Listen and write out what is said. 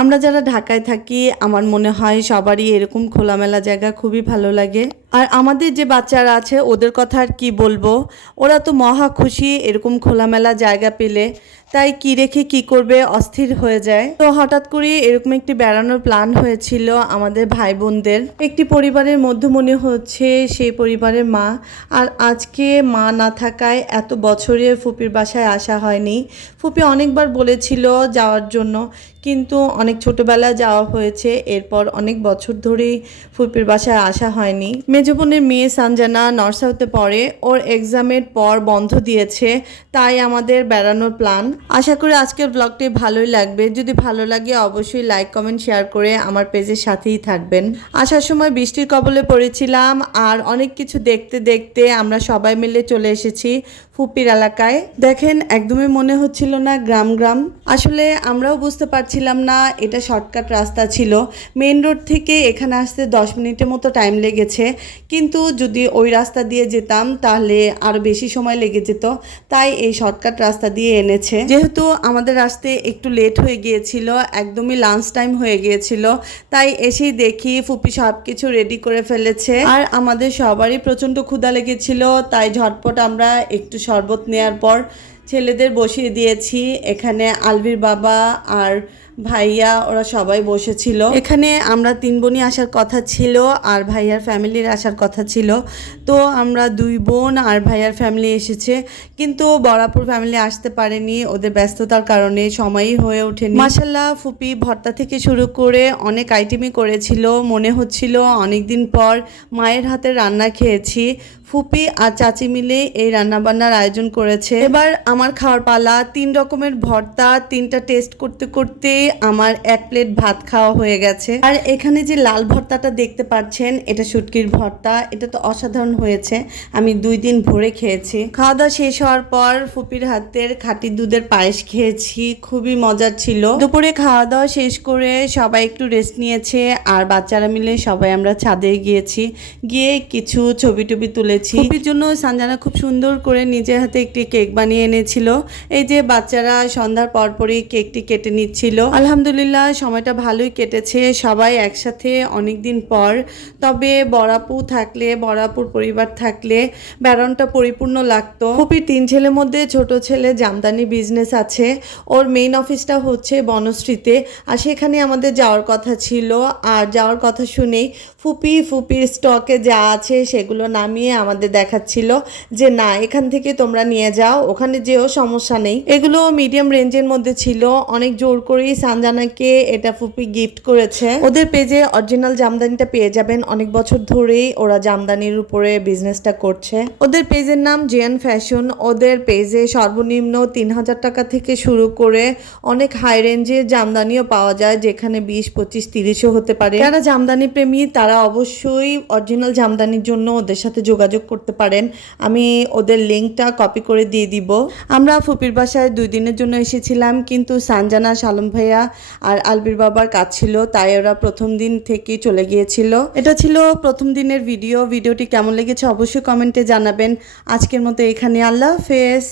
আমরা যারা ঢাকায় থাকি, আমার মনে হয় সবারই এরকম খোলামেলা জায়গা খুবই ভালো লাগে। আর আমাদের যে বাচ্চারা আছে, ওদের কথা আর কি বলব? ওরা তো মহা খুশি এরকম খোলামেলা জায়গা পেলে। তাই কি রেখে কি করবে, অস্থির হয়ে যায়। তো হঠাৎ করে এরকম একটি বেড়ানোর প্ল্যান হয়েছিল আমাদের ভাই বোনদের একটি পরিবারের মধ্যে মনে হচ্ছে সেই পরিবারের মা। আর আজকে মা না থাকায় এত বছরে ফুপির বাসায় আসা হয়নি। ফুপি অনেকবার বলেছিল যাওয়ার জন্য, কিন্তু অনেক ছোটবেলায় যাওয়া হয়েছে, এরপর অনেক বছর ধরেই ফুপির বাসায় আসা হয়নি। মেজ বোনের মেয়ে সানজানা নর্সাউতে পড়ে, ওর এক্সামের পর বন্ধ দিয়েছে, তাই আমাদের বেড়ানোর প্ল্যান। আশা করি আজকের ব্লগটি ভালোই লাগবে। যদি ভালো লাগে অবশ্যই লাইক, কমেন্ট, শেয়ার করে আমার পেজের সাথেই থাকবেন। আসার সময় বৃষ্টির কবলে পড়েছিলাম, আর অনেক কিছু দেখতে দেখতে আমরা সবাই মিলে চলে এসেছি ফুপির এলাকায়। দেখেন, একদমই মনে হচ্ছিল না গ্রাম গ্রাম। আসলে আমরাও বুঝতে পারছিলাম না এটা শর্টকাট রাস্তা ছিল। মেন রোড থেকে এখানে আসতে দশ মিনিটের মতো টাইম লেগেছে। কিন্তু যদি ওই রাস্তা দিয়ে যেতাম, তাহলে আরও বেশি সময় লেগে যেত। তাই এই শর্টকাট রাস্তা দিয়ে এনেছে। যেহেতু আমাদের আসতে একটু লেট হয়ে গিয়েছিল, একদমই লাঞ্চ টাইম হয়ে গিয়েছিল, তাই এসেই দেখি ফুপি সব কিছু রেডি করে ফেলেছে। আর আমাদের সবারই প্রচণ্ড ক্ষুধা লেগেছিল, তাই ঝটপট আমরা একটু শরবত নেওয়ার পর ছেলেদের বসিয়ে দিয়েছি। এখানে আলভির বাবা আর ভাইয়া, ওরা সবাই বসেছিল। এখানে আমরা তিন বোনই আসার কথা ছিল আর ভাইয়ার ফ্যামিলির আসার কথা ছিল। তো আমরা দুই বোন আর ভাইয়ার ফ্যামিলি এসেছে। কিন্তু বরাপুর ফ্যামিলি আসতে পারেনি। ওদের ব্যস্ততার কারণে সময়ই হয়ে ওঠেনি। মাসাল্লাহ ফুপি ভর্তা থেকে শুরু করে অনেক আইটেমই করেছিল। মনে হচ্ছিল অনেকদিন পর মায়ের হাতে রান্না খেয়েছি। ফুপি আর চাচি মিলে এই রান্নাবান্নার আয়োজন করেছে। এবার আমার খাওয়ার পালা, তিন রকমের ভর্তা, তিনটা টেস্ট করতে করতে আমার এক প্লেট ভাত খাওয়া হয়ে গেছে। আর এখানে যে লাল ভর্তাটা দেখতে পাচ্ছেন, এটা শুটকির ভর্তা। এটা তো অসাধারণ হয়েছে। আমি দুই দিন ভরে খেয়েছি। খাওয়া দাওয়া শেষ হওয়ার পর ফুপির হাতের খাঁটি দুধের পায়েস খেয়েছি। খুবই মজার ছিল। দুপুরে খাওয়া দাওয়া শেষ করে সবাই একটু রেস্ট নিয়েছে আর বাচ্চারা মিলে সবাই আমরা ছাদে গিয়েছি। গিয়ে কিছু ছবি টবি তুলেছি। ফুপির জন্য সানজানা খুব সুন্দর করে নিজের হাতে একটি কেক বানিয়ে এনেছিল। এই যে বাচ্চারা সন্ধ্যার পরপরই কেকটি কেটে নিচ্ছিল। আলহামদুলিল্লাহ, সময়টা ভালোই কেটেছে। সবাই একসাথে অনেক দিন পর। তবে বরাপু থাকলে, বরাপুর পরিবার থাকলে বেড়ানটা পরিপূর্ণ লাগতো। ফুপির তিন ছেলের মধ্যে ছোট ছেলে জামদানি বিজনেস আছে। ওর মেইন অফিসটা হচ্ছে বনশ্রীতে। আর সেখানে আমাদের যাওয়ার কথা ছিল। আর যাওয়ার কথা শুনেই ফুপি, ফুপির স্টকে যা আছে সেগুলো নামিয়ে আমাদের দেখাচ্ছিল যে, না, এখান থেকে তোমরা নিয়ে যাও। ওখানে যেও সমস্যা নেই। এগুলো মিডিয়াম রেঞ্জের মধ্যে ছিল। অনেক জোর করেই সানজানাকে এটা ফুপি গিফট করেছে। ওদের পেজে অরিজিনাল জামদানিটা পেয়ে যাবেন। অনেক বছর ধরেই ওরা জামদানির উপরে বিজনেসটা করছে। ওদের পেজের নাম জিয়ান ফ্যাশন। ওদের পেজে সর্বনিম্ন তিন হাজার টাকা থেকে শুরু করে অনেক হাই রেঞ্জের জামদানিও পাওয়া যায়, যেখানে বিশ, পঁচিশ, তিরিশও হতে পারে। যারা জামদানি প্রেমী, তারা অবশ্যই অরিজিনাল জামদানির জন্য ওদের সাথে যোগাযোগ করতে পারেন। আমি ওদের লিঙ্কটা কপি করে দিয়ে দিব। আমরা ফুপির বাসায় দুই দিনের জন্য এসেছিলাম, কিন্তু সানজানা সালম ভাইয়া আর আলবির বাবার কাজ ছিল, তাই ওরা প্রথম দিন থেকে চলে গিয়েছিল। এটা ছিল প্রথম দিনের ভিডিও। ভিডিওটি কেমন লেগেছে অবশ্যই কমেন্টে জানাবেন। আজকের মতো এখানে আল্লাহ হাফেজ।